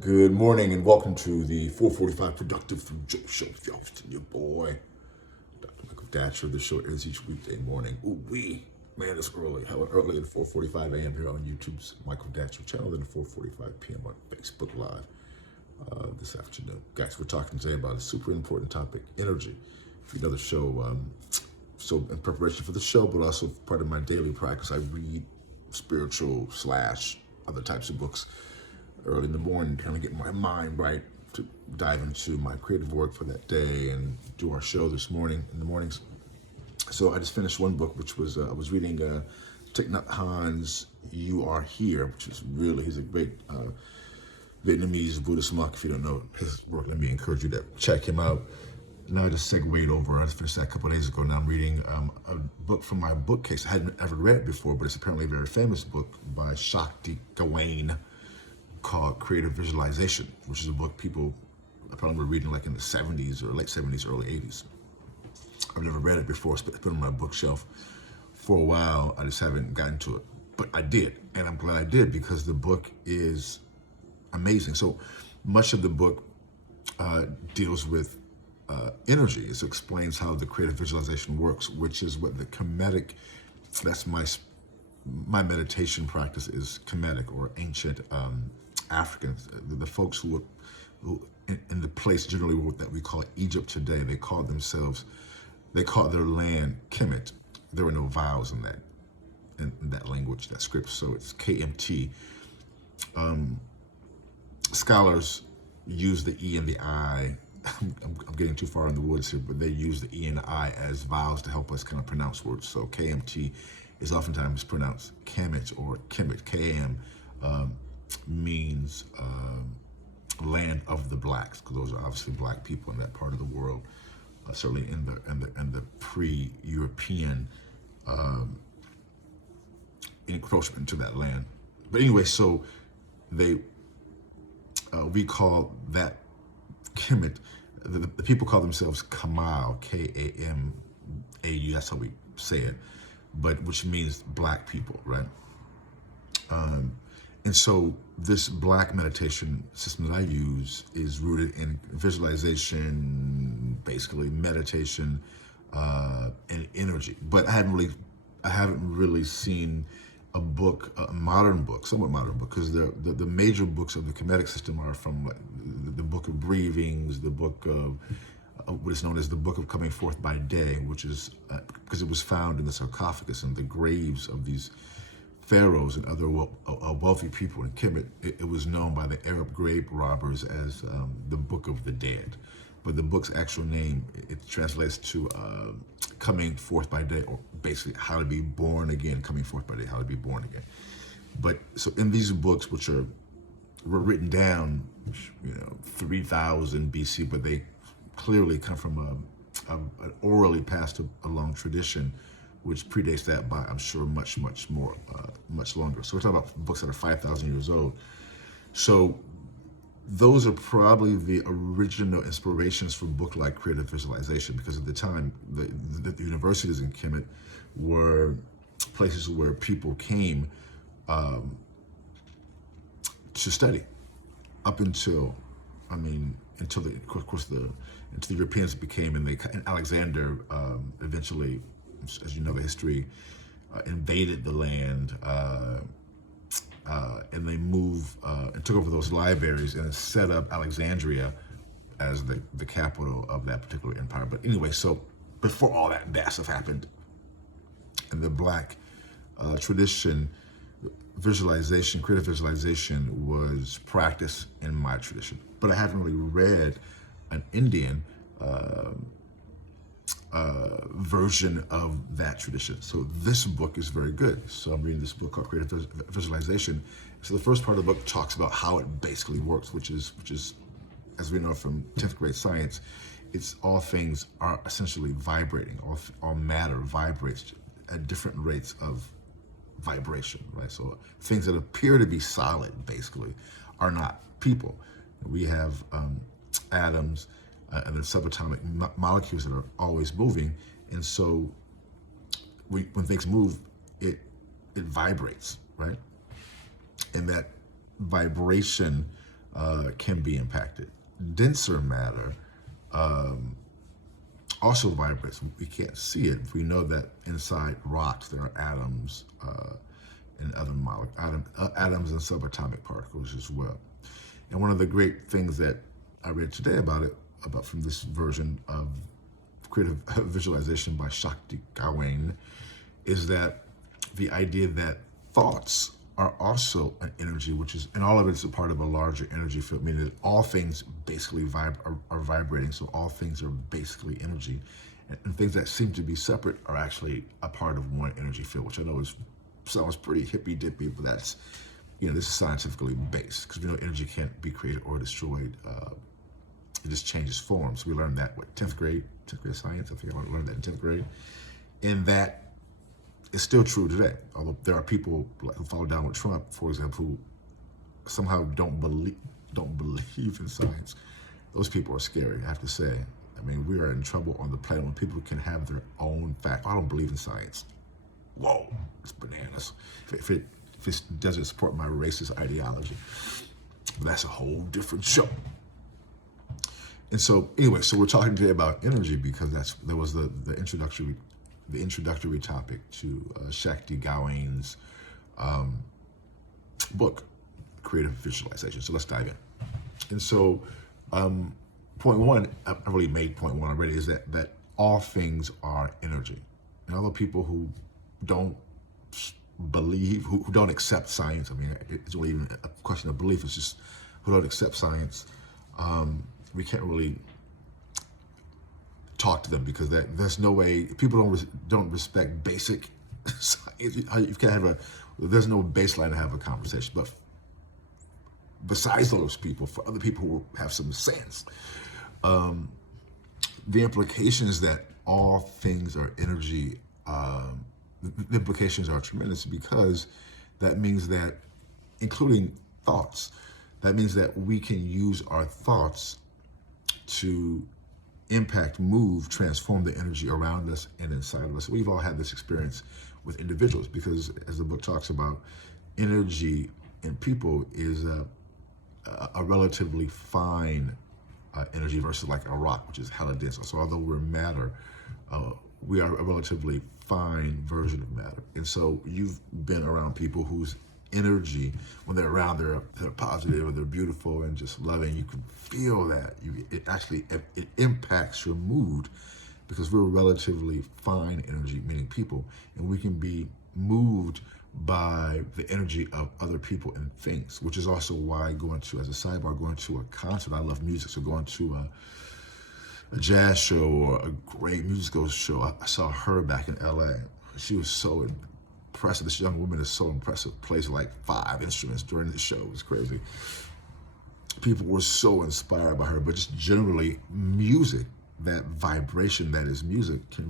Good morning and welcome to the 445 Productive from Joe Show with your host and your boy, Dr. Michael Datcher. The show airs each weekday morning. Ooh wee, man, it's early. How early at 4:45 a.m. here on YouTube's Michael Datcher channel, then 4:45 p.m. on Facebook Live this afternoon. Guys, we're talking today about a super important topic: energy. If you know the show, so in preparation for the show, but also part of my daily practice, I read spiritual slash other types of books early in the morning, kind of get my mind right to dive into my creative work for that day and do our show this morning in the mornings. So I just finished one book, which was I was reading Thich Nhat Hanh's "You Are Here," which is really, he's a great Vietnamese Buddhist monk. If you don't know his work, let me encourage you to check him out. Now I just segued over. I just finished that a couple of days ago. Now I'm reading a book from my bookcase. I hadn't ever read it before, but it's apparently a very famous book by Shakti Gawain called Creative Visualization, which is a book people apparently were reading like in the 70s or late 70s, early 80s. I've never read it before. It's been on my bookshelf for a while. I just haven't gotten to it, but I did, and I'm glad I did because the book is amazing. So much of the book deals with energy. It explains how the creative visualization works, which is what the Kemetic, that's my meditation practice is Kemetic, or ancient Africans, the folks who in the place generally that we call Egypt today, they call their land Kemet. There were no vowels in that language, that script, so it's KMT. Scholars use the E and the I. I'm getting too far in the woods here, but they use the E and the I as vowels to help us kind of pronounce words. So KMT is oftentimes pronounced Kemet or Kemet. KM means land of the blacks, because those are obviously black people in that part of the world, certainly in the pre-European encroachment into that land. But anyway, so we call that Kemet. The people call themselves Kamal, Kamau. That's how we say it, but which means black people, right? And so this black meditation system that I use is rooted in visualization, basically meditation, and energy. But I haven't really seen a book, a modern book, somewhat modern book, because the major books of the Kemetic system are from like, the Book of Breathings, the book of what is known as the Book of Coming Forth by Day, which is because it was found in the sarcophagus and the graves of these pharaohs and other wealthy people in Kemet. It was known by the Arab grave robbers as the Book of the Dead. But the book's actual name, it translates to Coming Forth by Day, or basically how to be born again, coming forth by day, how to be born again. But so in these books, which were written down, 3000 BC, but they clearly come from an orally passed along tradition, which predates that by, I'm sure, much more, much longer. So we're talking about books that are 5,000 years old. So those are probably the original inspirations for a book like Creative Visualization, because at the time, the universities in Kemet were places where people came to study up until, until the Europeans became, and Alexander eventually, as you know the history, invaded the land, and they moved and took over those libraries and set up Alexandria as the capital of that particular empire. But anyway, so before all that stuff happened, in the black tradition, visualization, creative visualization was practiced in my tradition. But I haven't really read an Indian version of that tradition. So this book is very good. So I'm reading this book called Creative Visualization. So the first part of the book talks about how it basically works, which is, as we know from 10th grade science, it's all things are essentially vibrating. All matter vibrates at different rates of vibration, right? So things that appear to be solid, basically, are not people. We have atoms and the subatomic molecules that are always moving, and so when things move, it vibrates, right? And that vibration can be impacted. Denser matter also vibrates. We can't see it. We know that inside rocks there are atoms and other atoms and subatomic particles as well. And one of the great things that I read today about from this version of creative visualization by Shakti Gawain, is that the idea that thoughts are also an energy, which is, and all of it is a part of a larger energy field, meaning that all things basically are vibrating, so all things are basically energy. And things that seem to be separate are actually a part of one energy field, which I know sounds pretty hippy-dippy, but that's, this is scientifically based, because we know energy can't be created or destroyed. It just changes forms. We learned that, 10th grade science, I think I learned that in 10th grade. And that is still true today. Although there are people who follow Donald Trump, for example, who somehow don't believe in science. Those people are scary, I have to say. I mean, we are in trouble on the planet when people can have their own fact. I don't believe in science. Whoa, it's bananas. If it doesn't support my racist ideology, that's a whole different show. And so, anyway, so we're talking today about energy because that was the introductory topic to Shakti Gawain's book, Creative Visualization. So let's dive in. And so, point one, I really made point one already, is that all things are energy. And although people who don't believe, who don't accept science, I mean, it's really even a question of belief, it's just who don't accept science, we can't really talk to them because there's no way, people don't respect basic science. You can't there's no baseline to have a conversation. But besides those people, for other people who have some sense, the implications that all things are energy, the implications are tremendous, because that means that, including thoughts, that means that we can use our thoughts to impact, move, transform the energy around us and inside of us. We've all had this experience with individuals because, as the book talks about, energy in people is a relatively fine energy versus like a rock, which is hella dense. So although we're matter, we are a relatively fine version of matter. And so you've been around people whose energy, when they're around, they're positive, or they're beautiful and just loving. You can feel that. It impacts your mood, because we're relatively fine energy, meaning people, and we can be moved by the energy of other people and things, which is also why as a sidebar, going to a concert, I love music, so going to a jazz show or a great musical show. I saw her back in LA. She was so impressive. This young woman is so impressive, plays like 5 instruments during the show. It was crazy. People were so inspired by her, but just generally music, that vibration that is music, can